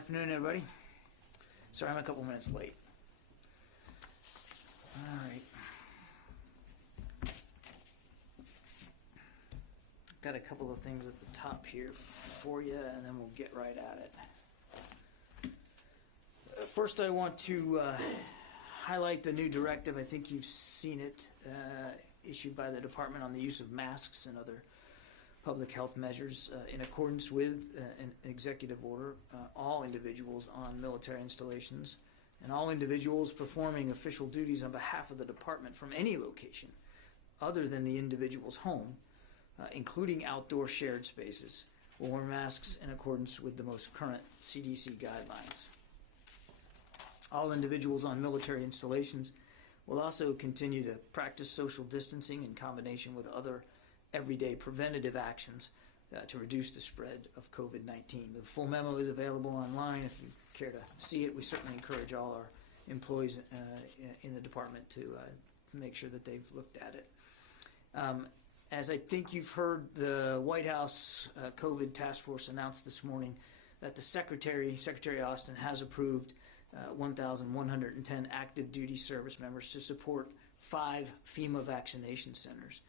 afternoon, everybody. Sorry, I'm a couple minutes late. All right. Got a couple of things at the top here for you, and then we'll get right at it. First, I want to highlight the new directive. I think you've seen it, issued by the Department on the use of masks and other public health measures. In accordance with an executive order, all individuals on military installations and all individuals performing official duties on behalf of the department from any location other than the individual's home, including outdoor shared spaces, will wear masks in accordance with the most current CDC guidelines. All individuals on military installations will also continue to practice social distancing in combination with other everyday preventative actions to reduce the spread of COVID-19. The full memo is available online if you care to see it. We certainly encourage all our employees in the department to make sure that they've looked at it. As I think you've heard, the White House COVID task force announced this morning that the Secretary Austin, has approved 1,110 active duty service members to support 5 FEMA vaccination centers.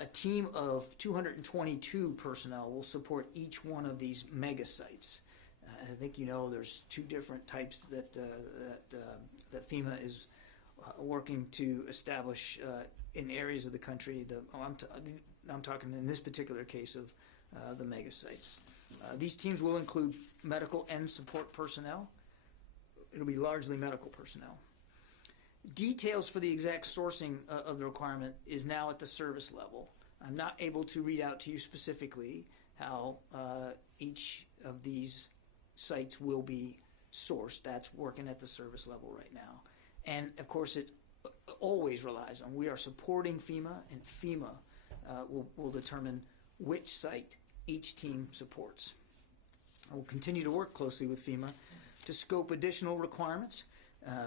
A team of 222 personnel will support each one of these mega sites. I think you know there's 2 different types that FEMA is working to establish in areas of the country. I'm talking in this particular case of the mega sites. These teams will include medical and support personnel. It'll be largely medical personnel. Details for the exact sourcing of the requirement is now at the service level. I'm not able to read out to you specifically how each of these sites will be sourced. That's working at the service level right now. And, of course, it always relies on, we are supporting FEMA, and FEMA will determine which site each team supports. I will continue to work closely with FEMA to scope additional requirements.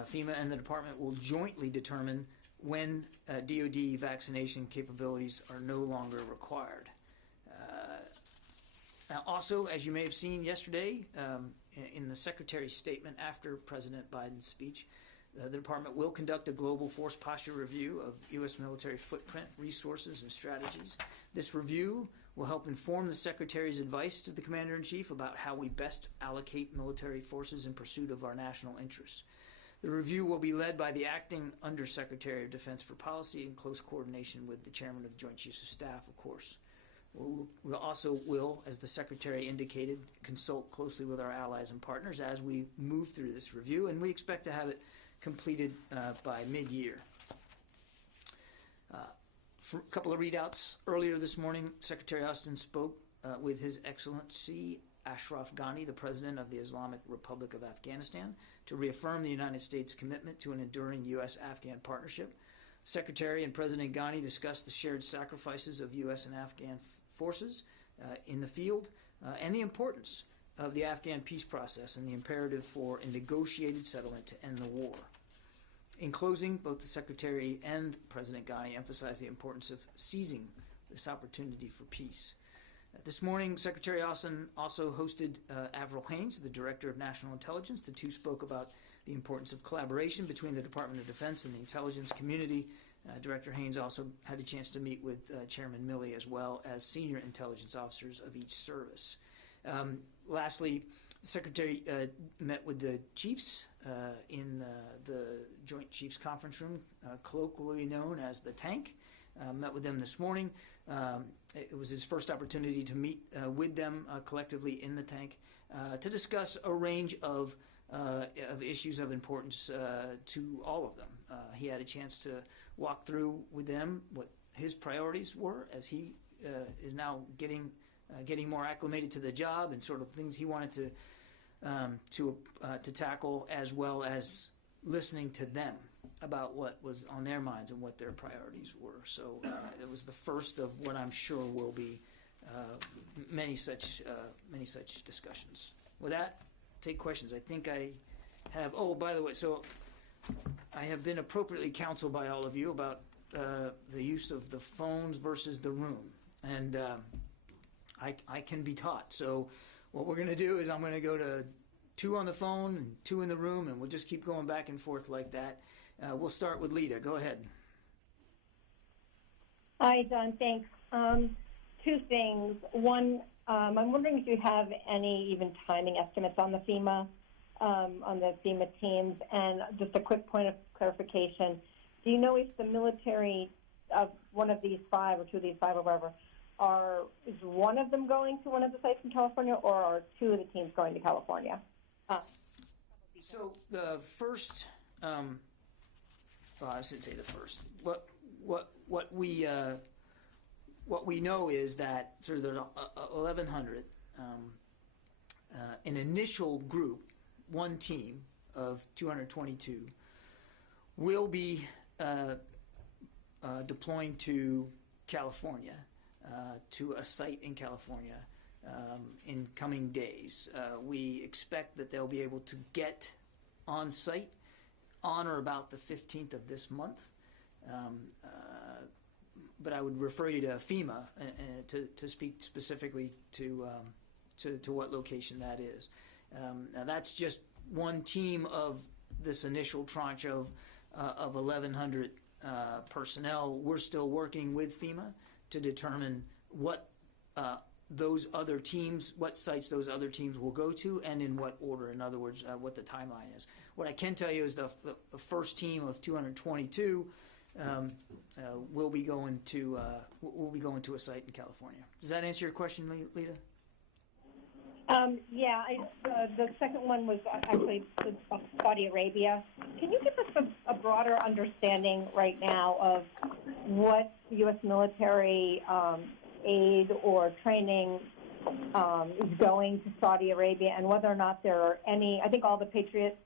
FEMA and the department will jointly determine when DoD vaccination capabilities are no longer required. Now, also, as you may have seen yesterday in the Secretary's statement after President Biden's speech, the department will conduct a global force posture review of U.S. military footprint, resources, and strategies. This review will help inform the Secretary's advice to the Commander-in-Chief about how we best allocate military forces in pursuit of our national interests. The review will be led by the Acting Undersecretary of Defense for Policy in close coordination with the Chairman of the Joint Chiefs of Staff, of course. We also will, as the Secretary indicated, consult closely with our allies and partners as we move through this review, and we expect to have it completed by mid-year. For a couple of readouts. Earlier this morning, Secretary Austin spoke with His Excellency Ashraf Ghani, the President of the Islamic Republic of Afghanistan, to reaffirm the United States' commitment to an enduring U.S.-Afghan partnership. Secretary and President Ghani discussed the shared sacrifices of U.S. and Afghan forces in the field and the importance of the Afghan peace process and the imperative for a negotiated settlement to end the war. In closing, both the Secretary and President Ghani emphasized the importance of seizing this opportunity for peace. This morning, Secretary Austin also hosted Avril Haines, the Director of National Intelligence. The two spoke about the importance of collaboration between the Department of Defense and the intelligence community. Director Haines also had a chance to meet with Chairman Milley as well as senior intelligence officers of each service. Lastly, the Secretary met with the chiefs in the Joint Chiefs Conference Room, colloquially known as the Tank. Met with them this morning. It was his first opportunity to meet with them collectively in the Tank to discuss a range of issues of importance to all of them. He had a chance to walk through with them what his priorities were as he is now getting more acclimated to the job and sort of things he wanted to tackle, as well as listening to them about what was on their minds and what their priorities were. So it was the first of what I'm sure will be many such discussions. With that, take questions. I think I have. Oh, by the way, so I have been appropriately counseled by all of you about the use of the phones versus the room, and I can be taught. So what we're going to do is I'm going to go to 2 on the phone and 2 in the room, and we'll just keep going back and forth like that. We'll start with Lita. Go ahead. Hi, John. Thanks. 2 things. One, I'm wondering if you have any even timing estimates on the FEMA teams, and just a quick point of clarification. Do you know if the military of one of these 5 or 2 of these 5 or whatever is one of them going to one of the sites in California, or are 2 of the teams going to California? So the first, well, I should say the first. What we know is that sort of there's 1,100, an initial group, one team of 222 will be deploying to California, to a site in California in coming days. We expect that they'll be able to get on site on or about the 15th of this month. But I would refer you to FEMA to speak specifically to what location that is. Now that's just one team of this initial tranche of 1,100 personnel. We're still working with FEMA to determine what those other teams, what sites those other teams will go to, and in what order. In other words, what the timeline is. What I can tell you is the first team of 222 will be going to a site in California. Does that answer your question, Lita? Yeah. The second one was actually Saudi Arabia. Can you give us a broader understanding right now of what the U.S. military aid or training is going to Saudi Arabia, and whether or not there are any? I think all the Patriot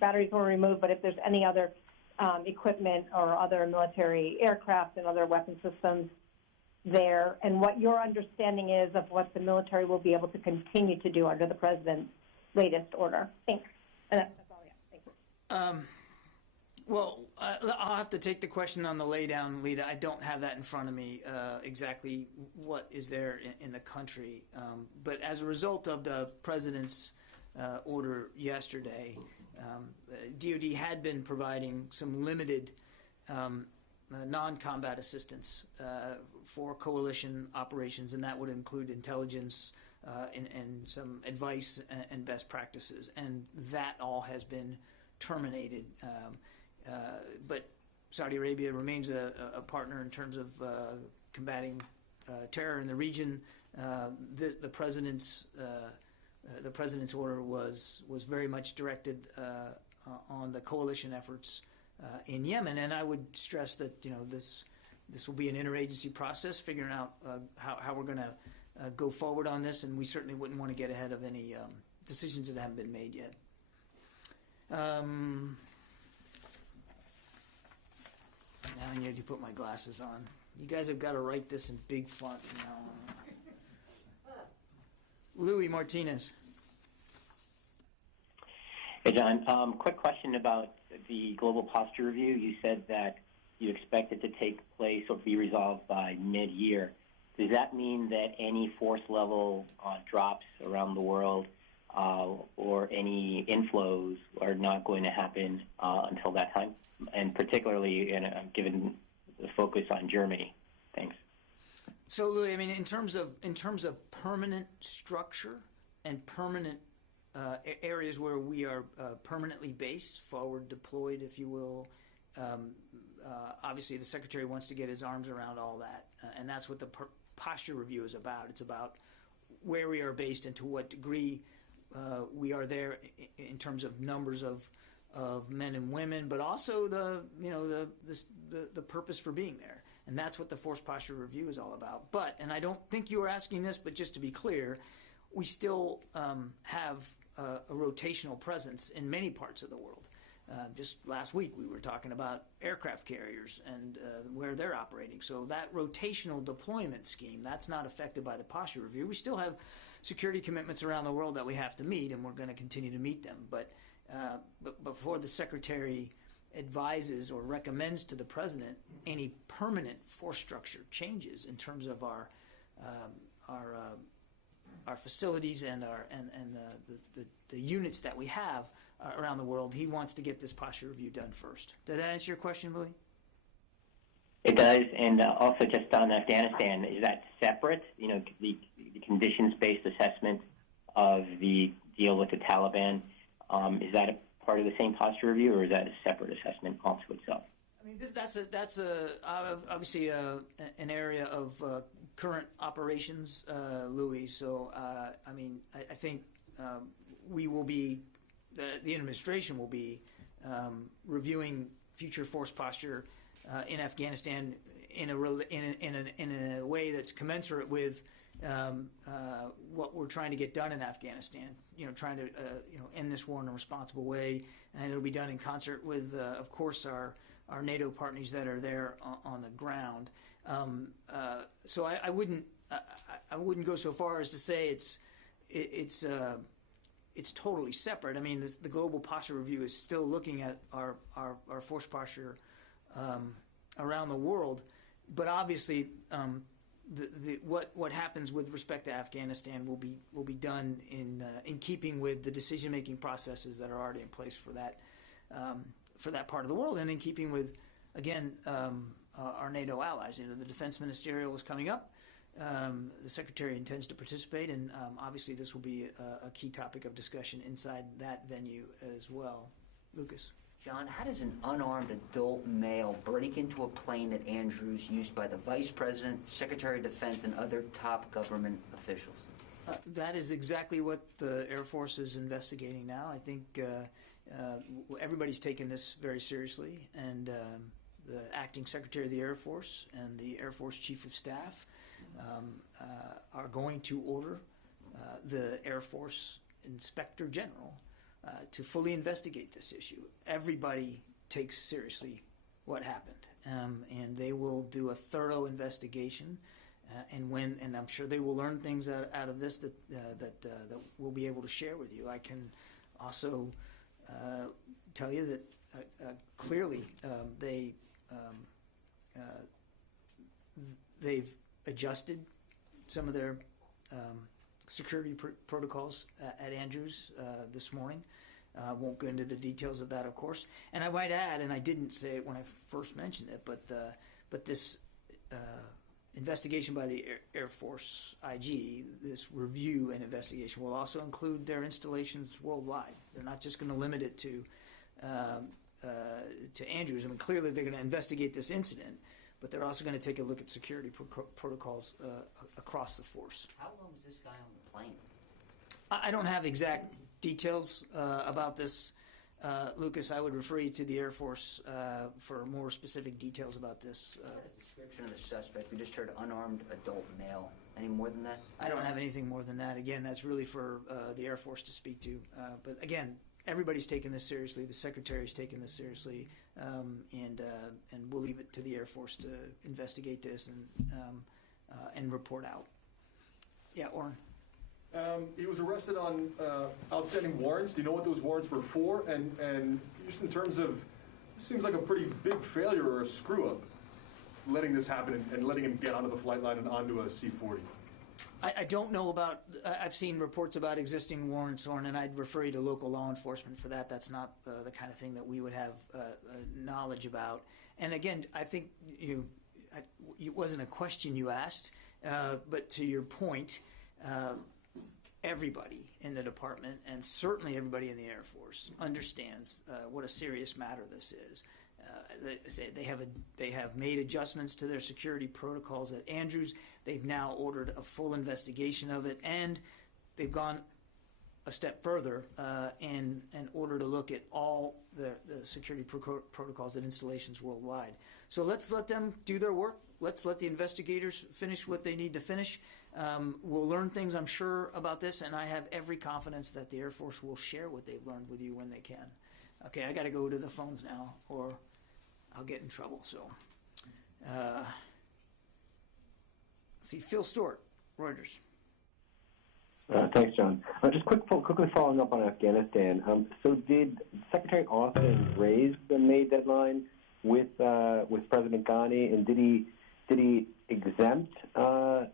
batteries were removed, but if there's any other equipment or other military aircraft and other weapon systems there, and what your understanding is of what the military will be able to continue to do under the president's latest order. Thanks. And that's all I have. Thank you. Well, I'll have to take the question on the laydown, Lita. I don't have that in front of me, exactly what is there in the country. But as a result of the president's order yesterday, DoD had been providing some limited non-combat assistance for coalition operations, and that would include intelligence and some advice and best practices. And that all has been terminated. But Saudi Arabia remains a partner in terms of combating terror in the region. The president's order was very much directed on the coalition efforts in Yemen, and I would stress that this will be an interagency process, figuring out how we're going to go forward on this, and we certainly wouldn't want to get ahead of any decisions that haven't been made yet. Now I need to put my glasses on. You guys have got to write this in big font from now on. Louis Martinez. Hey, John. Quick question about the global posture review. You said that you expect it to take place or be resolved by mid-year. Does that mean that any force level drops around the world or any inflows are not going to happen until that time? And particularly given the focus on Germany. Thanks. So, Louis, I mean, in terms of permanent structure and permanent areas where we are permanently based, forward deployed, if you will, obviously the Secretary wants to get his arms around all that, and that's what the posture review is about. It's about where we are based and to what degree we are there in terms of numbers of men and women, but also the purpose for being there. And that's what the force posture review is all about. But, and I don't think you were asking this, but just to be clear, we still have a rotational presence in many parts of the world. Just last week we were talking about aircraft carriers and where they're operating. So that rotational deployment scheme, that's not affected by the posture review. We still have security commitments around the world that we have to meet, and we're going to continue to meet them. But before the Secretary advises or recommends to the President any permanent force structure changes in terms of our our facilities and the units that we have around the world. He wants to get this posture review done first. Did that answer your question, Louis? It does, and also just on Afghanistan, is that separate? You know, the conditions-based assessment of the deal with the Taliban, is that a part of the same posture review, or is that a separate assessment also itself? I mean, that's obviously an area of current operations, Louis. So, I mean, I think we will be, the administration will be reviewing future force posture in Afghanistan in a way that's commensurate with what we're trying to get done in Afghanistan. You know, trying to end this war in a responsible way, and it'll be done in concert with, of course, our NATO partners that are there on the ground. So I wouldn't go so far as to say it's totally separate. I mean, the global posture review is still looking at our force posture around the world, but obviously what happens with respect to Afghanistan will be done in keeping with the decision-making processes that are already in place for that part of the world, and in keeping with, again, our NATO allies. You know, the Defense Ministerial is coming up. The Secretary intends to participate, and obviously this will be a key topic of discussion inside that venue as well. Lucas. John, how does an unarmed adult male break into a plane at Andrews used by the Vice President, Secretary of Defense, and other top government officials? That is exactly what the Air Force is investigating now. I think everybody's taken this very seriously, and the Acting Secretary of the Air Force and the Air Force Chief of Staff are going to order the Air Force Inspector General to fully investigate this issue. Everybody takes seriously what happened, and they will do a thorough investigation. And I'm sure they will learn things out of this that we'll be able to share with you. I can also tell you that clearly they've adjusted some of their security protocols at Andrews this morning. Won't go into the details of that, of course. And I might add, and I didn't say it when I first mentioned it, but this investigation by the Air Force IG, this review and investigation, will also include their installations worldwide. They're not just going to limit it to Andrews. I mean, clearly they're going to investigate this incident, but they're also going to take a look at security protocols across the force. How long was this guy on the plane? I don't have exact details about this, Lucas. I would refer you to the Air Force for more specific details about this. Description of the suspect. We just heard unarmed adult male. Any more than that? I don't have anything more than that. Again, that's really for the Air Force to speak to. But again, everybody's taken this seriously. The Secretary's taken this seriously, and we'll leave it to the Air Force to investigate this and report out. Yeah, Orrin. He was arrested on outstanding warrants. Do you know what those warrants were for? And just in terms of, it seems like a pretty big failure or a screw-up, letting this happen and letting him get onto the flight line and onto a C-40. I don't know about, I've seen reports about existing warrants, Orrin, and I'd refer you to local law enforcement for that. That's not the kind of thing that we would have knowledge about. And again, I think it wasn't a question you asked, but to your point, everybody in the department, and certainly everybody in the Air Force, understands what a serious matter this is. They have made adjustments to their security protocols at Andrews. They've now ordered a full investigation of it, and they've gone a step further and ordered a look at all the security protocols at installations worldwide. So let's let them do their work. Let's let the investigators finish what they need to finish. We'll learn things, I'm sure, about this, and I have every confidence that the Air Force will share what they've learned with you when they can. Okay, I got to go to the phones now, or I'll get in trouble. So, let's see, Phil Stewart, Reuters. Thanks, John. Just quickly following up on Afghanistan. So did Secretary Austin raise the May deadline with President Ghani, and did he exempt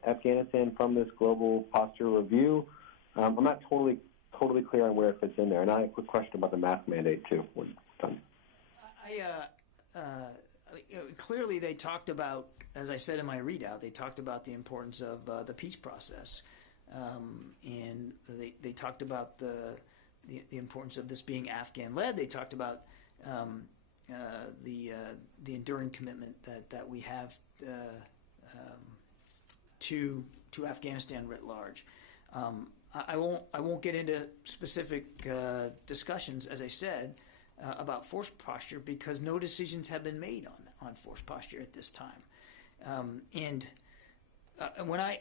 Afghanistan from this global posture review? I'm not totally clear on where it fits in there. And I have a quick question about the mask mandate, too. When done. Clearly they talked about, as I said in my readout, they talked about the importance of the peace process. And they talked about the importance of this being Afghan-led. They talked about the enduring commitment that we have to Afghanistan writ large. I won't get into specific discussions, as I said, about force posture because no decisions have been made on force posture at this time. And when I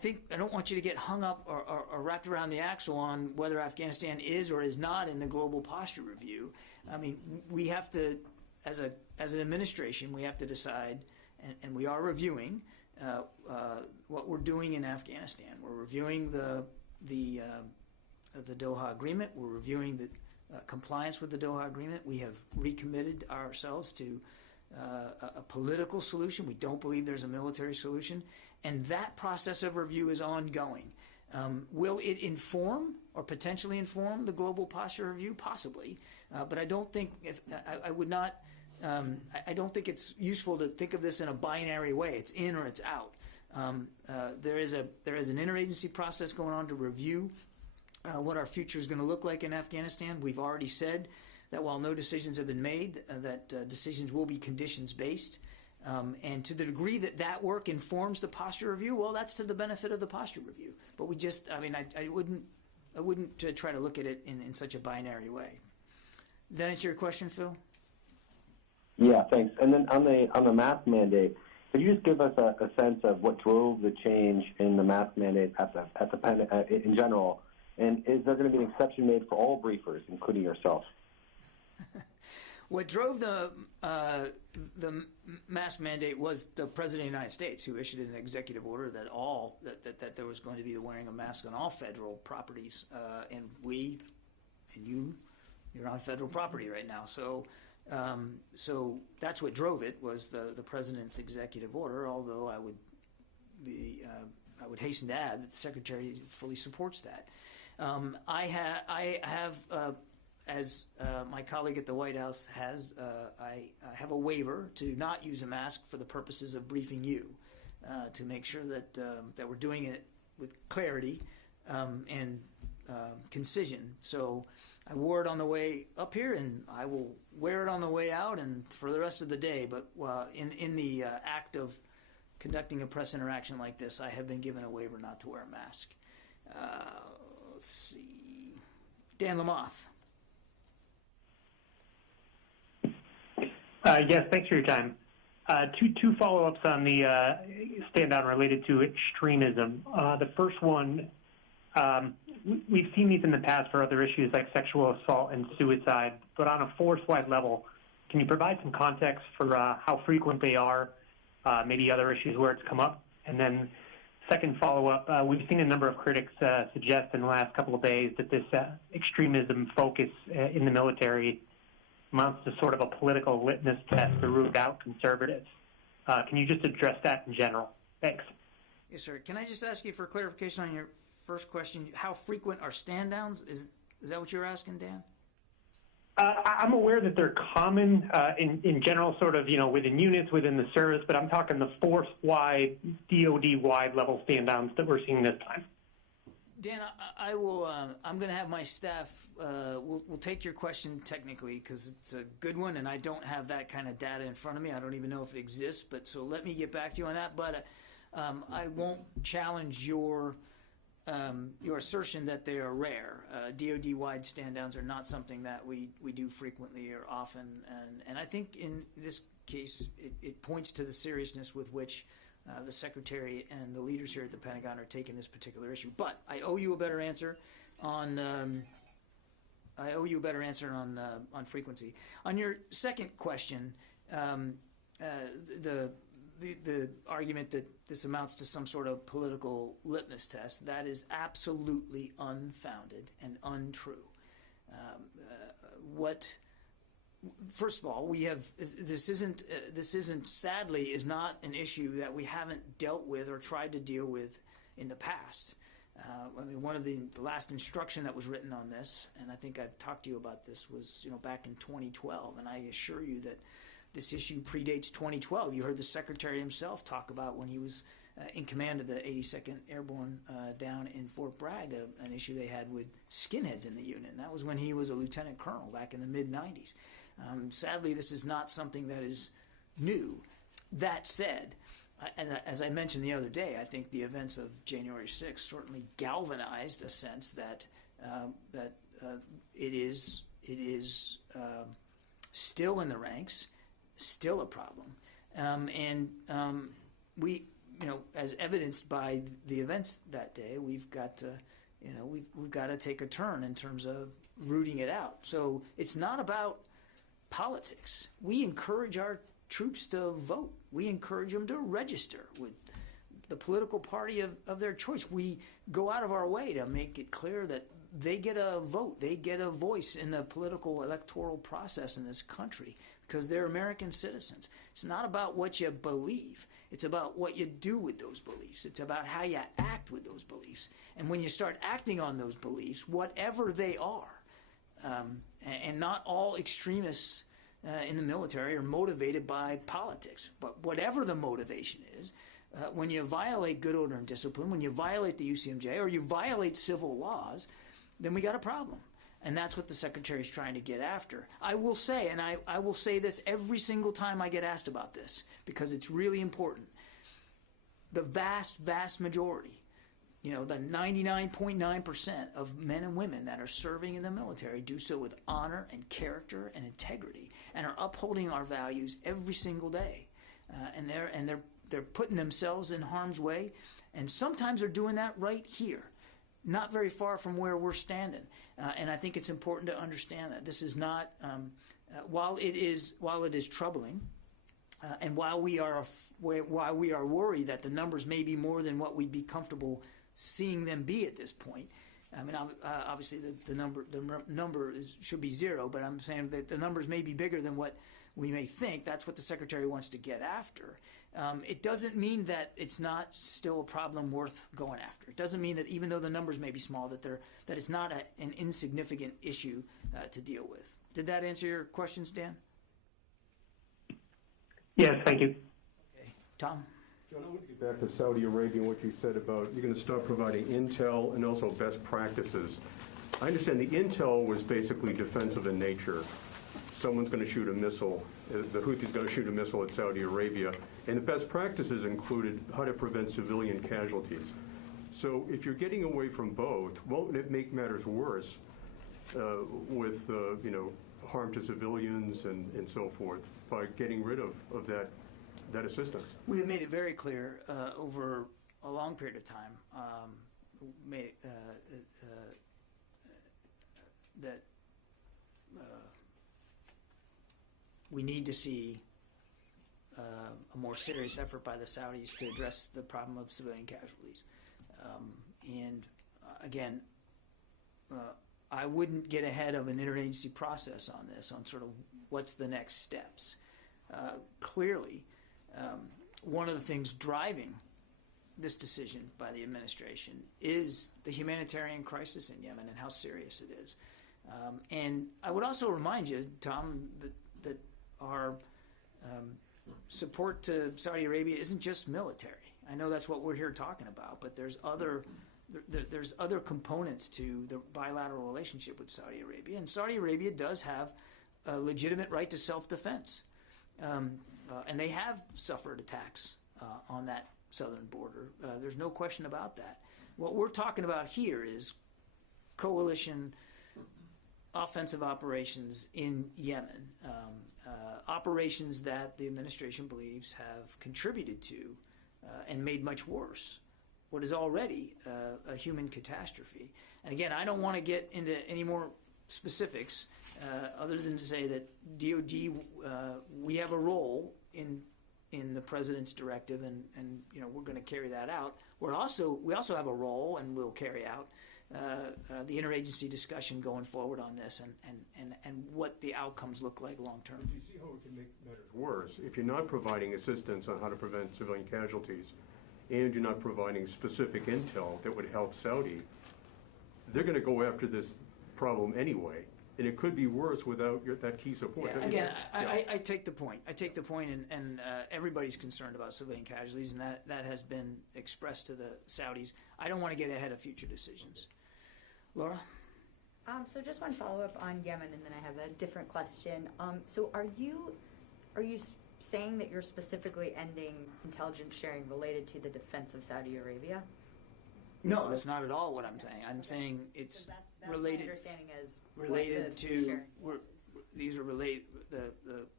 think I don't want you to get hung up or wrapped around the axle on whether Afghanistan is or is not in the global posture review. I mean, we have to, as an administration, we have to decide, and we are reviewing what we're doing in Afghanistan. We're reviewing the Doha Agreement. We're reviewing the compliance with the Doha Agreement. We have recommitted ourselves to a political solution. We don't believe there's a military solution. And that process of review is ongoing. Will it inform or potentially inform the global posture review? Possibly. But I don't think I would not. I don't think it's useful to think of this in a binary way. It's in or it's out. There is an interagency process going on to review what our future is going to look like in Afghanistan. We've already said that while no decisions have been made, that decisions will be conditions-based. And to the degree that work informs the posture review, well, that's to the benefit of the posture review. But I wouldn't try to look at it in such a binary way. Did that answer your question, Phil? Yeah, thanks. And then on the mask mandate, could you just give us a sense of what drove the change in the mask mandate in general? And is there going to be an exception made for all briefers, including yourself? What drove the mask mandate was the President of the United States, who issued an executive order that there was going to be the wearing of masks on all federal properties, and you're on federal property right now. So that's what drove it, was the President's executive order. Although I would hasten to add that the Secretary fully supports that. I have. As my colleague at the White House has, I have a waiver to not use a mask for the purposes of briefing you, to make sure that we're doing it with clarity and concision. So I wore it on the way up here, and I will wear it on the way out and for the rest of the day. But in the act of conducting a press interaction like this, I have been given a waiver not to wear a mask. Let's see. Dan Lamoth. Yes, thanks for your time. Two follow-ups on the stand-down related to extremism. The first one, we've seen these in the past for other issues like sexual assault and suicide, but on a force-wide level, can you provide some context for how frequent they are, maybe other issues where it's come up? And then second follow-up, we've seen a number of critics suggest in the last couple of days that this extremism focus in the military amounts to sort of a political litmus test to root out conservatives. Can you just address that in general? Thanks. Yes, sir. Can I just ask you for clarification on your first question? How frequent are stand-downs? Is that what you're asking, Dan? I'm aware that they're common in general, sort of, within units, within the service, but I'm talking the force-wide, DOD-wide level stand-downs that we're seeing this time. Dan, I will. I'm going to have my staff. We'll take your question technically because it's a good one, and I don't have that kind of data in front of me. I don't even know if it exists. But so let me get back to you on that. But I won't challenge your assertion that they are rare. DoD-wide stand-downs are not something that we do frequently or often, and I think in this case it points to the seriousness with which the Secretary and the leaders here at the Pentagon are taking this particular issue. But I owe you a better answer on frequency. On your second question, the argument that this amounts to some sort of political litmus test, that is absolutely unfounded and untrue. What first of all, we have this isn't sadly is not an issue that we haven't dealt with or tried to deal with in the past. I mean, one of the last instruction that was written on this, and I think I've talked to you about this, was back in 2012, and I assure you that this issue predates 2012. You heard the Secretary himself talk about when he was in command of the 82nd Airborne down in Fort Bragg, an issue they had with skinheads in the unit. And that was when he was a lieutenant colonel back in the mid-'90s. Sadly, this is not something that is new. That said, and as I mentioned the other day, I think the events of January 6th certainly galvanized a sense that it is still in the ranks, still a problem, and we, as evidenced by the events that day, we've got to, we've got to take a turn in terms of rooting it out. So it's not about politics. We encourage our troops to vote. We encourage them to register with the political party of their choice. We go out of our way to make it clear that they get a vote, they get a voice in the political electoral process in this country because they're American citizens. It's not about what you believe. It's about what you do with those beliefs. It's about how you act with those beliefs. And when you start acting on those beliefs, whatever they are, and not all extremists in the military are motivated by politics, but whatever the motivation is, when you violate good order and discipline, when you violate the UCMJ or you violate civil laws, then we got a problem. And that's what the Secretary is trying to get after. I will say, and I will say this every single time I get asked about this, because it's really important, the vast, vast majority, the 99.9% of men and women that are serving in the military do so with honor and character and integrity and are upholding our values every single day. And they're putting themselves in harm's way, and sometimes they're doing that right here, not very far from where we're standing. And I think it's important to understand that this is not, while it is troubling, and while we are worried that the numbers may be more than what we'd be comfortable seeing them be at this point. I mean, obviously the number should be zero, but I'm saying that the numbers may be bigger than what we may think. That's what the Secretary wants to get after. It doesn't mean that it's not still a problem worth going after. It doesn't mean that even though the numbers may be small, that it's not an insignificant issue to deal with. Did that answer your questions, Dan? Yes, thank you. Okay, Tom. John, I want to get back to Saudi Arabia and what you said about you're going to start providing intel and also best practices. I understand the intel was basically defensive in nature. Someone's going to shoot a missile, the Houthis going to shoot a missile at Saudi Arabia, and the best practices included how to prevent civilian casualties. So if you're getting away from both, won't it make matters worse with harm to civilians and so forth by getting rid of that assistance? We have made it very clear over a long period of time that we need to see a more serious effort by the Saudis to address the problem of civilian casualties. Again, I wouldn't get ahead of an interagency process on this, on sort of what's the next steps. Clearly, one of the things driving this decision by the administration is the humanitarian crisis in Yemen and how serious it is. And I would also remind you, Tom, that our support to Saudi Arabia isn't just military. I know that's what we're here talking about, but there's other components to the bilateral relationship with Saudi Arabia, and Saudi Arabia does have a legitimate right to self-defense. And they have suffered attacks on that southern border. There's no question about that. What we're talking about here is coalition offensive operations in Yemen, operations that the administration believes have contributed to and made much worse what is already a human catastrophe. And again, I don't want to get into any more specifics other than to say that DOD, we have a role in the president's directive, and we're going to carry that out. We also have a role, and we'll carry out the interagency discussion going forward on this and what the outcomes look like long term. You see how it can make matters worse. If you're not providing assistance on how to prevent civilian casualties and you're not providing specific intel that would help Saudi, they're going to go after this problem anyway. And it could be worse without that key support. Yeah, again, I take the point. I take the point, and everybody's concerned about civilian casualties, and that has been expressed to the Saudis. I don't want to get ahead of future decisions. Laura? So just one follow-up on Yemen, and then I have a different question. So are you saying that you're specifically ending intelligence sharing related to the defense of Saudi Arabia? No, that's not at all what I'm saying. I'm saying it's that's related. My understanding is related to these are related.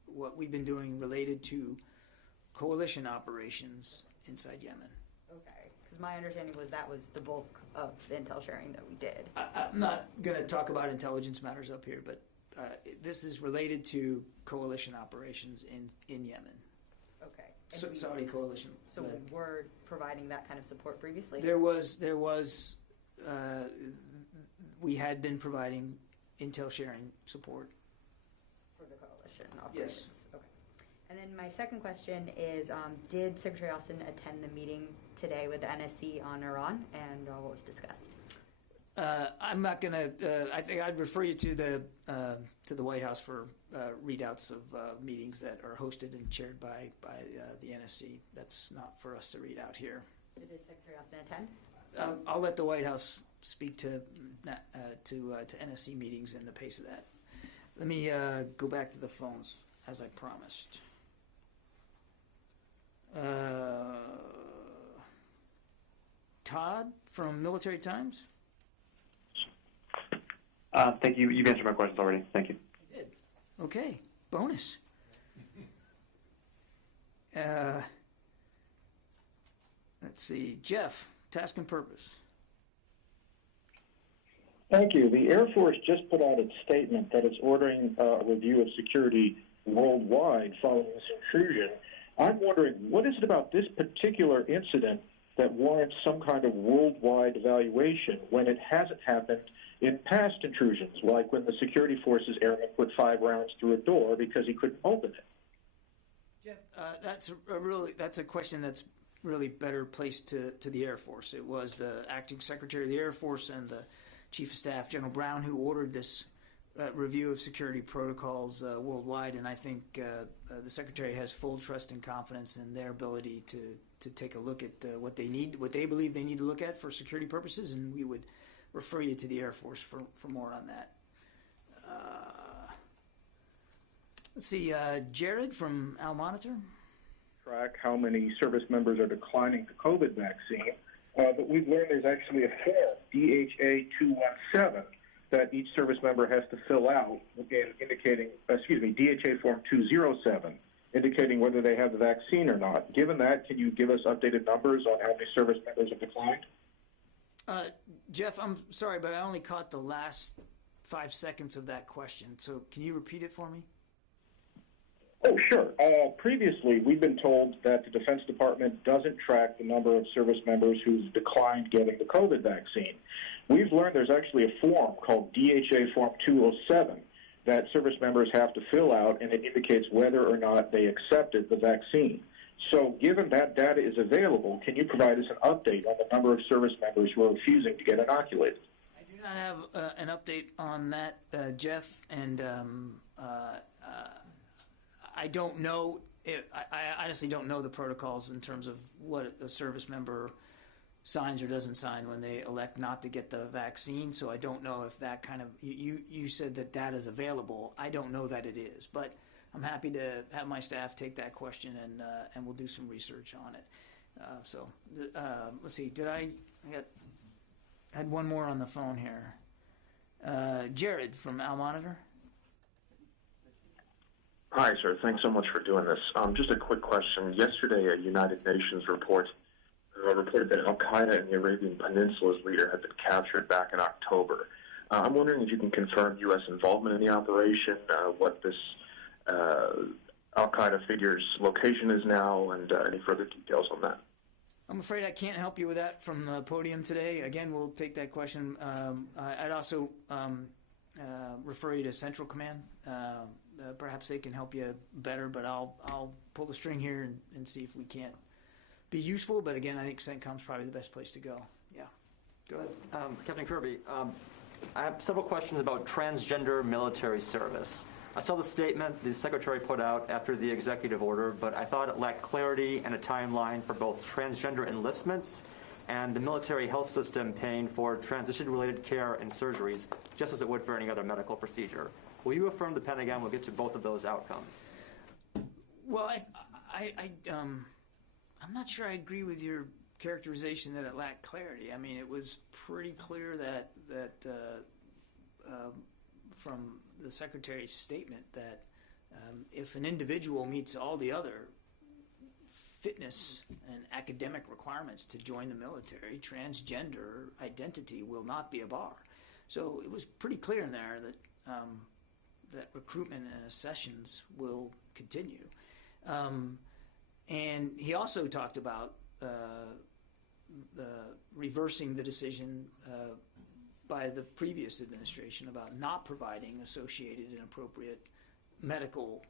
What we've been doing related to coalition operations inside Yemen. Okay, because my understanding was that was the bulk of the intel sharing that we did. I'm not going to talk about intelligence matters up here, but this is related to coalition operations in Yemen. Okay. Saudi coalition. So we're providing that kind of support previously? We had been providing intel sharing support. For the coalition operations? Yes. Okay. And then my second question is, did Secretary Austin attend the meeting today with the NSC on Iran, and what was discussed? I'm not going to. I think I'd refer you to the White House for readouts of meetings that are hosted and chaired by the NSC. That's not for us to read out here. Did Secretary Austin attend? I'll let the White House speak to NSC meetings and the pace of that. Let me go back to the phones as I promised. Todd from Military Times. Thank you. You've answered my questions already. Thank you. I did. Okay. Bonus. Let's see. Jeff, task and purpose. Thank you. The Air Force just put out its statement that it's ordering a review of security worldwide following this intrusion. I'm wondering, what is it about this particular incident that warrants some kind of worldwide evaluation when it hasn't happened in past intrusions, like when the security forces airman put 5 rounds through a door because he couldn't open it? Jeff, that's a question that's really better placed to the Air Force. It was the acting Secretary of the Air Force and the Chief of Staff, General Brown, who ordered this review of security protocols worldwide, and I think the Secretary has full trust and confidence in their ability to take a look at what they believe they need to look at for security purposes, and we would refer you to the Air Force for more on that. Let's see, Jared from Al Monitor. Track how many service members are declining the COVID vaccine, but we've learned there's actually a form, DHA 217, that each service member has to fill out, DHA form 207, indicating whether they have the vaccine or not. Given that, can you give us updated numbers on how many service members have declined? Jeff, I'm sorry, but I only caught the last 5 seconds of that question. So can you repeat it for me? Oh, sure. Previously, we've been told that the Defense Department doesn't track the number of service members who've declined getting the COVID vaccine. We've learned there's actually a form called DHA Form 207 that service members have to fill out, and it indicates whether or not they accepted the vaccine. So given that data is available, can you provide us an update on the number of service members who are refusing to get inoculated? I do not have an update on that, Jeff, and I don't know. I honestly don't know the protocols in terms of what a service member signs or doesn't sign when they elect not to get the vaccine. So I don't know if that kind of you said that data is available. I don't know that it is, but I'm happy to have my staff take that question and we'll do some research on it. Let's see. I had one more on the phone here. Jared from Al Monitor. Hi, sir. Thanks so much for doing this. Just a quick question. Yesterday, a United Nations report reported that al-Qaeda in the Arabian Peninsula's leader had been captured back in October. I'm wondering if you can confirm U.S. involvement in the operation, what this al-Qaeda figure's location is now, and any further details on that. I'm afraid I can't help you with that from the podium today. Again, we'll take that question. I'd also refer you to Central Command. Perhaps they can help you better, but I'll pull the string here and see if we can't be useful. But again, I think CENTCOM's probably the best place to go. Yeah, go ahead. Captain Kirby, I have several questions about transgender military service. I saw the statement the Secretary put out after the executive order, but I thought it lacked clarity and a timeline for both transgender enlistments and the military health system paying for transition-related care and surgeries, just as it would for any other medical procedure. Will you affirm the Pentagon will get to both of those outcomes? Well, I'm not sure I agree with your characterization that it lacked clarity. I mean, it was pretty clear that from the Secretary's statement that if an individual meets all the other fitness and academic requirements to join the military, transgender identity will not be a bar. So it was pretty clear in there that that recruitment and accessions will continue. And he also talked about reversing the decision by the previous administration about not providing associated and appropriate medical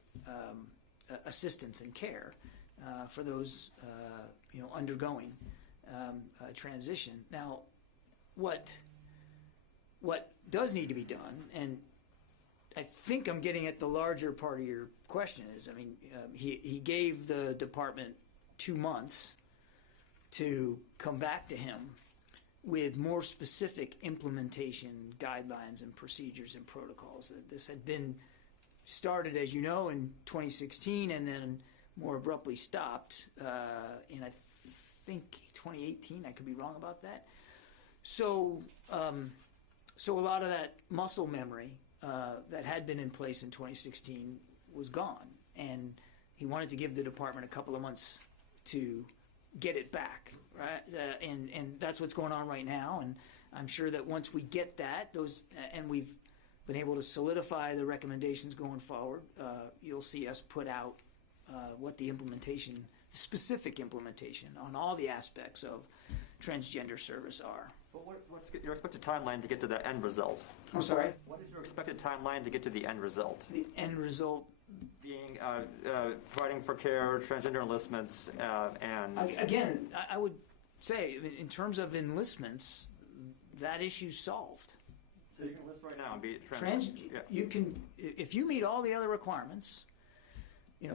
assistance and care for those undergoing transition. Now, what does need to be done, and I think I'm getting at the larger part of your question, is, I mean, he gave the department 2 months to come back to him with more specific implementation guidelines and procedures and protocols. This had been started, as you know, in 2016 and then more abruptly stopped in, I think, 2018. I could be wrong about that. So a lot of that muscle memory that had been in place in 2016 was gone, and he wanted to give the department a couple of months to get it back, right? And that's what's going on right now, and I'm sure that once we get that, and we've been able to solidify the recommendations going forward, you'll see us put out what the specific implementation on all the aspects of transgender service are. But what's your expected timeline to get to the end result? I'm sorry? What is your expected timeline to get to the end result? The end result being providing for care, transgender enlistments, and... Again, I would say, in terms of enlistments, that issue's solved. So you can enlist right now and be You can, if you meet all the other requirements,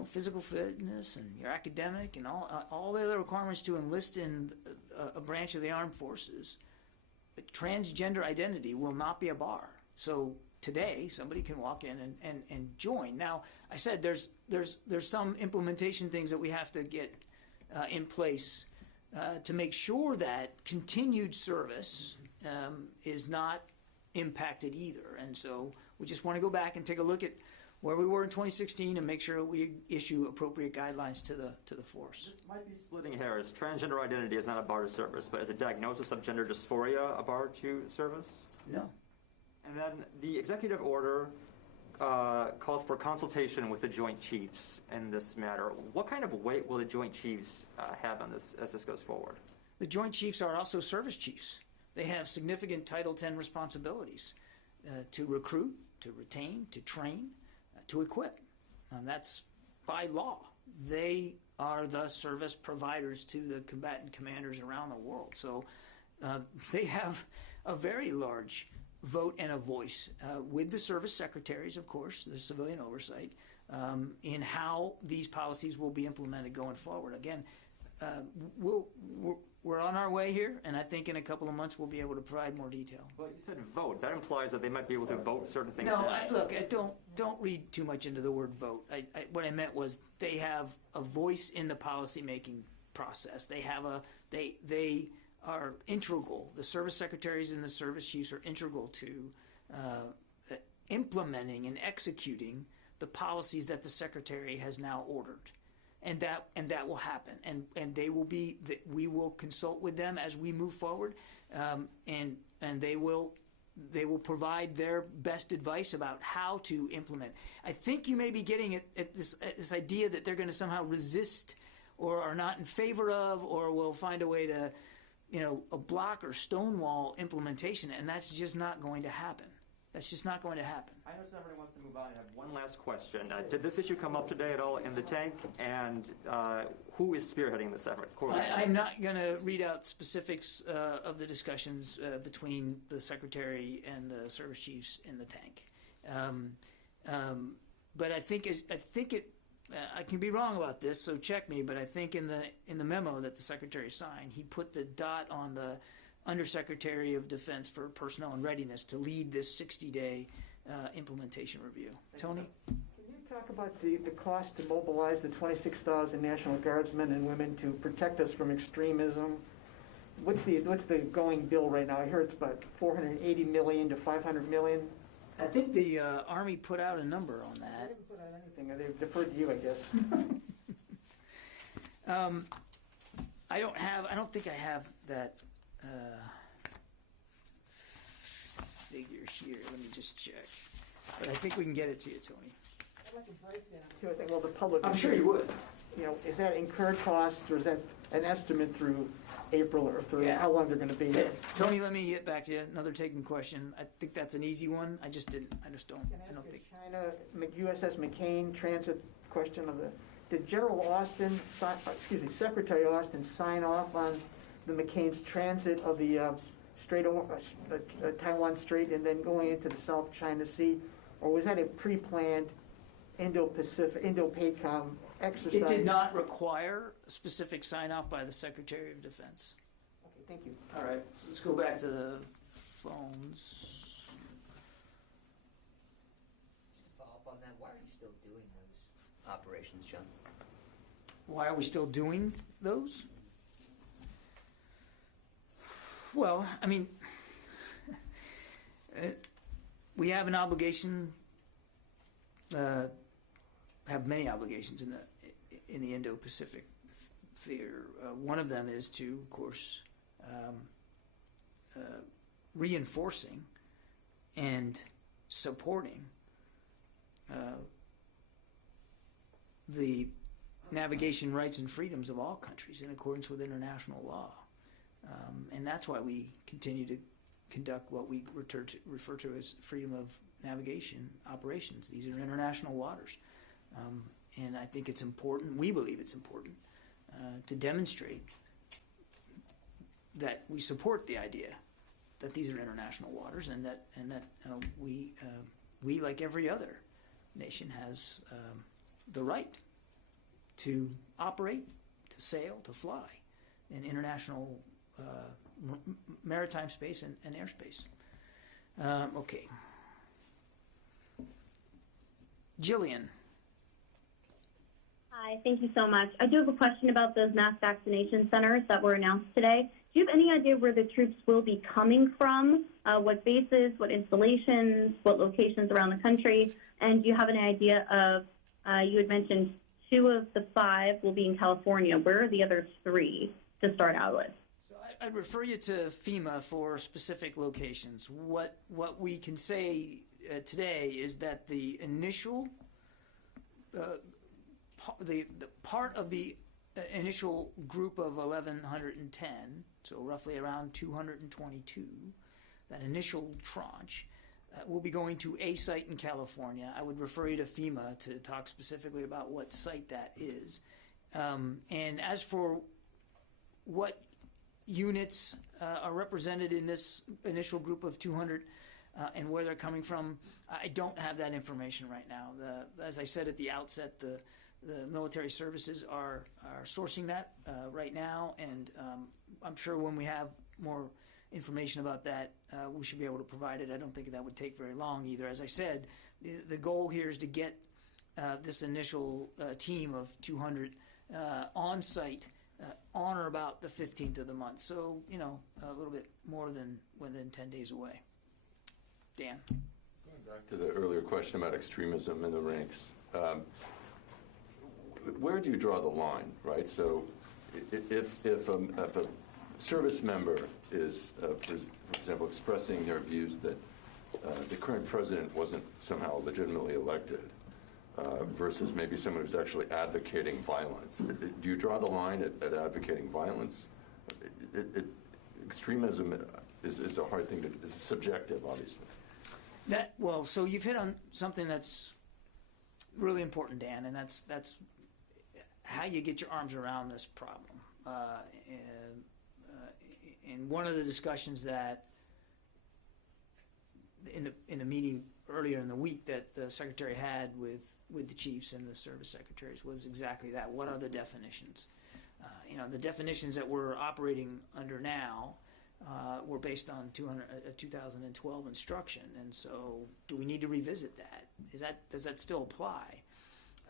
physical fitness and your academic and all the other requirements to enlist in a branch of the armed forces, transgender identity will not be a bar. So today, somebody can walk in and join. Now, I said there's some implementation things that we have to get in place to make sure that continued service is not impacted either. And so we just want to go back and take a look at where we were in 2016 and make sure we issue appropriate guidelines to the force. This might be splitting hairs. Transgender identity is not a bar to service, but is a diagnosis of gender dysphoria a bar to service? No. And then the executive order calls for consultation with the Joint Chiefs in this matter. What kind of weight will the Joint Chiefs have on this as this goes forward? The Joint Chiefs are also service chiefs. They have significant Title X responsibilities to recruit, to retain, to train, to equip. That's by law. They are the service providers to the combatant commanders around the world. So they have a very large vote and a voice with the service secretaries, of course, the civilian oversight, in how these policies will be implemented going forward. Again, we're on our way here, and I think in a couple of months we'll be able to provide more detail. Well, you said vote. That implies that they might be able to vote certain things. No, look, don't read too much into the word vote. What I meant was they have a voice in the policy-making process. They are integral. The service secretaries and the service chiefs are integral to implementing and executing the policies that the secretary has now ordered. And that will happen, and we will consult with them as we move forward, and they will provide their best advice about how to implement. I think you may be getting at this idea that they're going to somehow resist or are not in favor of, or will find a way to, a block or stonewall implementation, and that's just not going to happen. That's just not going to happen. I know somebody wants to move on. I have one last question. Did this issue come up today at all in the tank? And who is spearheading this effort? I'm not going to read out specifics of the discussions between the Secretary and the service chiefs in the tank. But I think I can be wrong about this, so check me. But I think in the memo that the Secretary signed, he put the dot on the Undersecretary of Defense for Personnel and Readiness to lead this 60-day implementation review. Tony? Can you talk about the cost to mobilize the 26,000 National Guardsmen and women to protect us from extremism? What's the going bill right now? I heard it's about $480 million to $500 million. I think the Army put out a number on that. They didn't put out anything. They deferred to you, I guess. I don't think I have that figure here. Let me just check. But I think we can get it to you, Tony. I'd like a breakdown too. I think, well, the public. I'm sure you would. Is that incurred costs, or is that an estimate through April or through how long they're going to be? Yeah. Tony, let me get back to you. Another taking question. I think that's an easy one. I just don't. I don't think. China, USS McCain transit question of did Secretary Austin sign off on the McCain's transit of the Taiwan Strait and then going into the South China Sea, or was that a pre-planned Indo-PACOM exercise? It did not require a specific sign-off by the Secretary of Defense. Okay, thank you. All right, let's go back to the phones. Just to follow up on that, why are you still doing those operations, John? Why are we still doing those? Well, I mean, we have an obligation, have many obligations in the Indo-Pacific sphere. One of them is to, of course, reinforcing and supporting the navigation rights and freedoms of all countries in accordance with international law. And that's why we continue to conduct what we refer to as freedom of navigation operations. These are international waters. And I think it's important, we believe it's important, to demonstrate that we support the idea that these are international waters and that we, like every other nation, has the right to operate, to sail, to fly in international maritime space and airspace. Okay. Jillian. Hi, thank you so much. I do have a question about those mass vaccination centers that were announced today. Do you have any idea where the troops will be coming from? What bases, what installations, what locations around the country? And do you have any idea of, you had mentioned 2 of the 5 will be in California. Where are the other 3 to start out with? So I'd refer you to FEMA for specific locations. What we can say today is that the initial the part of the initial group of 1,110, so roughly around 222, that initial tranche, will be going to a site in California. I would refer you to FEMA to talk specifically about what site that is. And as for what units are represented in this initial group of 200 and where they're coming from, I don't have that information right now. As I said at the outset, the military services are sourcing that right now, and I'm sure when we have more information about that, we should be able to provide it. I don't think that would take very long either. As I said, the goal here is to get this initial team of 200 on site on or about the 15th of the month. So, a little bit more than within 10 days away. Dan. Going back to the earlier question about extremism in the ranks, where do you draw the line, right? So if a service member is, for example, expressing their views that the current president wasn't somehow legitimately elected, versus maybe someone who's actually advocating violence. Do you draw the line at advocating violence? Extremism is a hard thing to, it's subjective, obviously. So you've hit on something that's really important, Dan, and that's how you get your arms around this problem. And one of the discussions that in the meeting earlier in the week that the Secretary had with the chiefs and the service secretaries was exactly that. What are the definitions? The definitions that we're operating under now were based on 2012 instruction, and so do we need to revisit that? Does that still apply?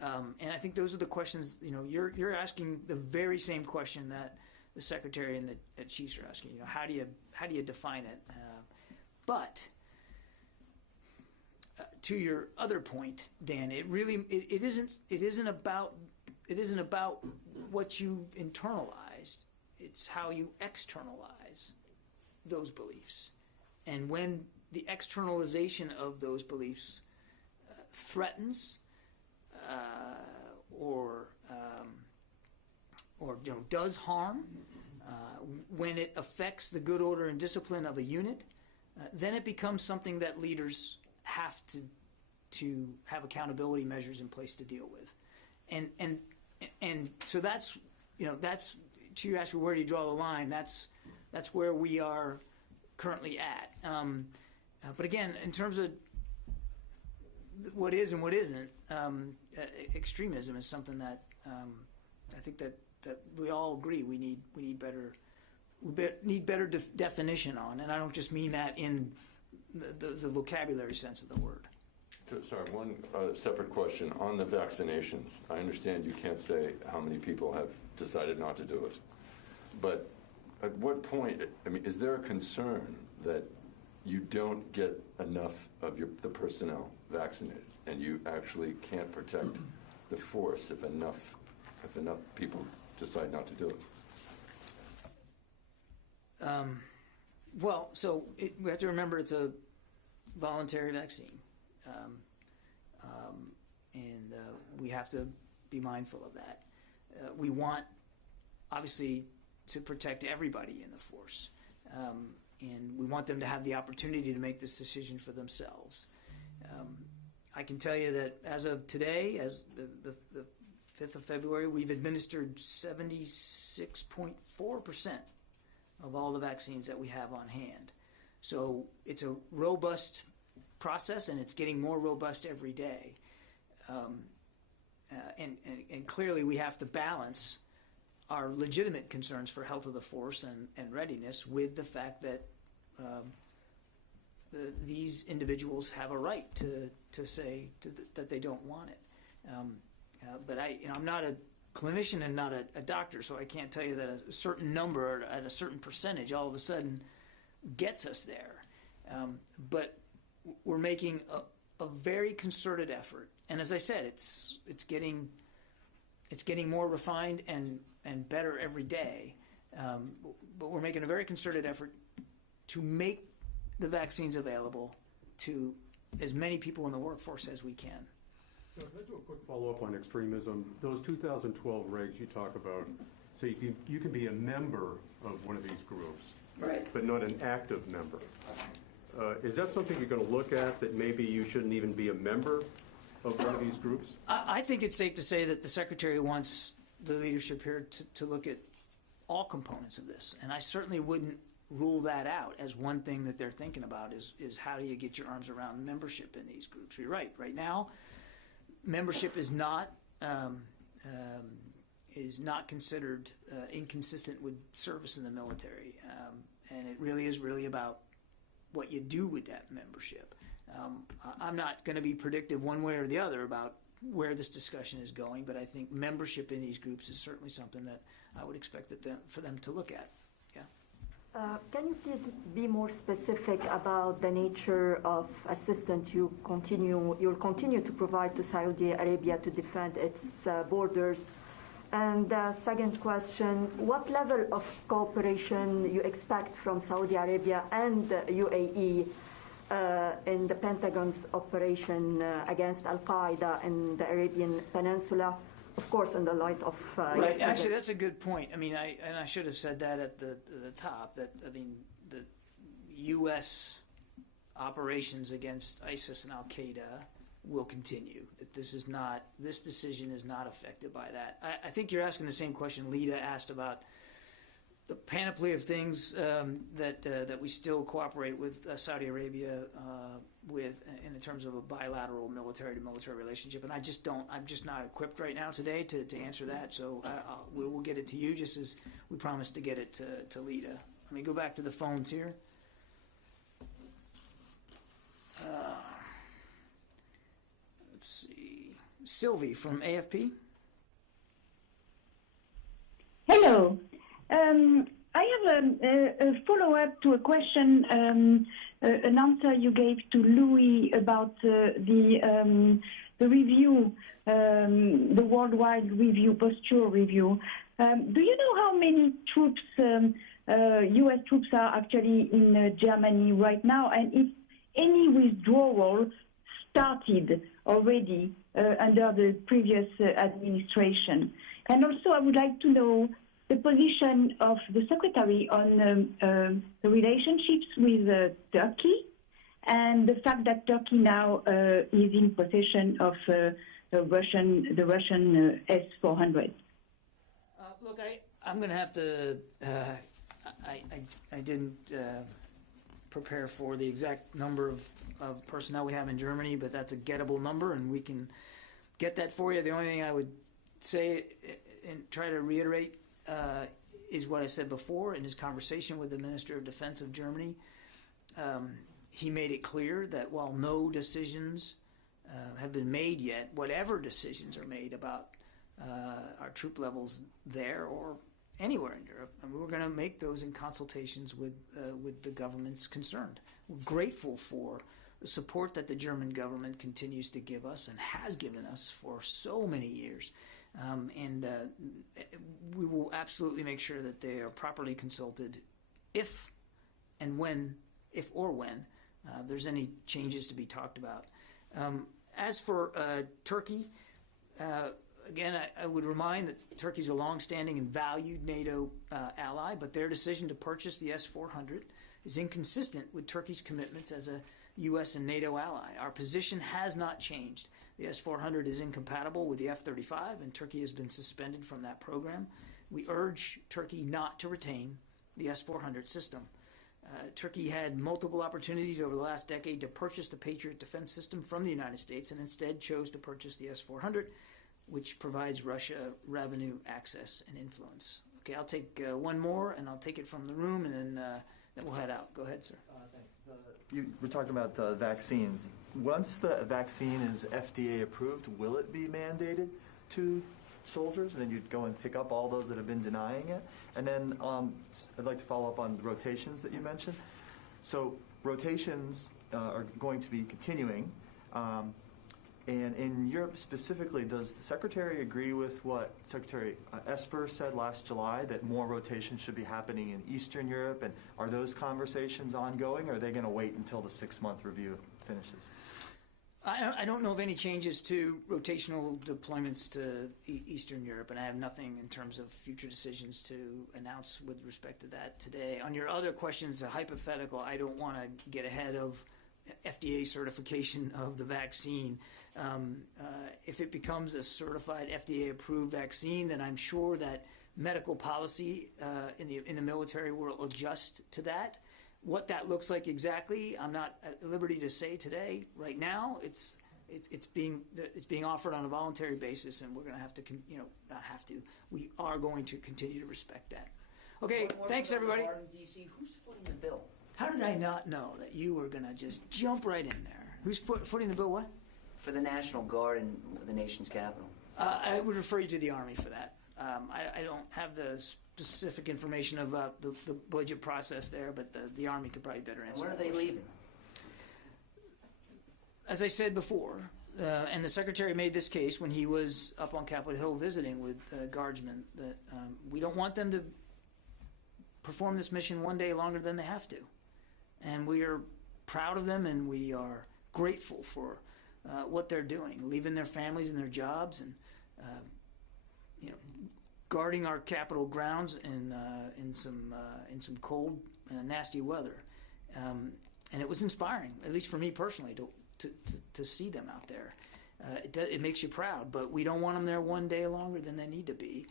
And I think those are the questions. You're asking the very same question that the Secretary and the chiefs are asking. How do you define it? But to your other point, Dan, it isn't about what you've internalized. It's how you externalize those beliefs. And when the externalization of those beliefs threatens or does harm, when it affects the good order and discipline of a unit, then it becomes something that leaders have to have accountability measures in place to deal with. And so that's to you ask where do you draw the line, that's where we are currently at. But again, in terms of what is and what isn't, extremism is something that I think that we all agree we need better definition on, and I don't just mean that in the vocabulary sense of the word. Sorry, one separate question on the vaccinations. I understand you can't say how many people have decided not to do it, but at what point, is there a concern that you don't get enough of the personnel vaccinated and you actually can't protect the force if enough people decide not to do it? We have to remember it's a voluntary vaccine. And we have to be mindful of that. We want, obviously, to protect everybody in the force. And we want them to have the opportunity to make this decision for themselves. I can tell you that as of today, as the 5th of February, we've administered 76.4% of all the vaccines that we have on hand. So it's a robust process, and it's getting more robust every day. And clearly we have to balance our legitimate concerns for health of the force and readiness with the fact that these individuals have a right to say that they don't want it. But I'm not a clinician and not a doctor, so I can't tell you that a certain number at a certain percentage all of a sudden gets us there. But we're making a very concerted effort, and as I said, it's getting more refined and better every day. But we're making a very concerted effort to make the vaccines available to as many people in the workforce as we can. So let's do a quick follow-up on extremism. Those 2012 regs you talk about, so you can be a member of one of these groups, right, but not an active member. Is that something you're going to look at, that maybe you shouldn't even be a member of one of these groups? I think it's safe to say that the Secretary wants the leadership here to look at all components of this, and I certainly wouldn't rule that out as one thing that they're thinking about is how do you get your arms around membership in these groups. You're right. Right now, membership is not considered inconsistent with service in the military, and it really is about what you do with that membership. I'm not going to be predictive one way or the other about where this discussion is going, but I think membership in these groups is certainly something that I would expect for them to look at. Yeah. Can you please be more specific about the nature of assistance you'll continue to provide to Saudi Arabia to defend its borders? And second question, what level of cooperation you expect from Saudi Arabia and UAE in the Pentagon's operation against Al-Qaeda in the Arabian Peninsula, of course, in the light of... Right, actually, that's a good point. I mean, I should have said that at the top, that, I mean, the U.S. operations against ISIS and Al-Qaeda will continue, that this decision is not affected by that. I think you're asking the same question Lita asked about the panoply of things that we still cooperate with Saudi Arabia with in terms of a bilateral military-to-military relationship, and I'm just not equipped right now today to answer that, so we'll get it to you just as we promised to get it to Lita. Let me go back to the phones here. Let's see. Sylvie from AFP. Hello. I have a follow-up to a question, an answer you gave to Louis about the review, the worldwide review, posture review. Do you know how many troops, U.S. troops, are actually in Germany right now, and if any withdrawal started already under the previous administration? And also, I would like to know the position of the Secretary on the relationships with Turkey and the fact that Turkey now is in possession of the Russian S-400. Look, I'm going to have to. I didn't prepare for the exact number of personnel we have in Germany, but that's a gettable number, and we can get that for you. The only thing I would say and try to reiterate is what I said before in his conversation with the Minister of Defense of Germany. He made it clear that while no decisions have been made yet, whatever decisions are made about our troop levels there or anywhere in Europe, and we're going to make those in consultations with the governments concerned. We're grateful for the support that the German government continues to give us and has given us for so many years. And we will absolutely make sure that they are properly consulted if or when there's any changes to be talked about. As for Turkey, again, I would remind that Turkey is a long-standing and valued NATO ally, but their decision to purchase the S-400 is inconsistent with Turkey's commitments as a U.S. and NATO ally. Our position has not changed. The S-400 is incompatible with the F-35, and Turkey has been suspended from that program. We urge Turkey not to retain the S-400 system. Turkey had multiple opportunities over the last decade to purchase the Patriot defense system from the United States and instead chose to purchase the S-400, which provides Russia revenue, access, and influence. Okay, I'll take one more, and I'll take it from the room, and then we'll head out. Go ahead, sir. Thanks. We're talking about vaccines. Once the vaccine is FDA approved, will it be mandated to soldiers? And then you'd go and pick up all those that have been denying it? And then I'd like to follow up on the rotations that you mentioned. So rotations are going to be continuing. And in Europe specifically, does the Secretary agree with what Secretary Esper said last July, that more rotations should be happening in Eastern Europe? And are those conversations ongoing, or are they going to wait until the 6-month review finishes? I don't know of any changes to rotational deployments to Eastern Europe, and I have nothing in terms of future decisions to announce with respect to that today. On your other questions, a hypothetical, I don't want to get ahead of FDA certification of the vaccine. If it becomes a certified FDA-approved vaccine, then I'm sure that medical policy in the military will adjust to that. What that looks like exactly, I'm not at liberty to say today. Right now, it's being offered on a voluntary basis, and we're going to have to, we are going to continue to respect that. Okay, thanks everybody. DC, who's footing the bill? How did I not know that you were going to just jump right in there? Who's footing the bill? What? For the National Guard in the nation's capital. I would refer you to the Army for that. I don't have the specific information about the budget process there, but the Army could probably better answer. And when are they leaving? As I said before, and the Secretary made this case when he was up on Capitol Hill visiting with guardsmen, that we don't want them to perform this mission one day longer than they have to. And we are proud of them, and we are grateful for what they're doing, leaving their families and their jobs, and guarding our Capitol grounds in some cold and nasty weather. And it was inspiring, at least for me personally, to see them out there. It makes you proud, but we don't want them there one day longer than they need to be.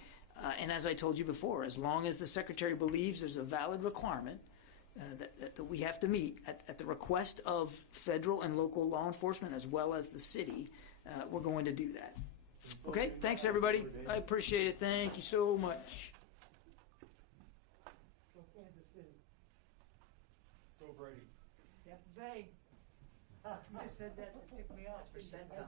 And as I told you before, as long as the Secretary believes there's a valid requirement that we have to meet at the request of federal and local law enforcement as well as the city, we're going to do that. Okay, thanks everybody. I appreciate it. Thank you so much. Go Kansas City. Go Brady. Captain Bay. You just said that to tick me off for CENTCOM.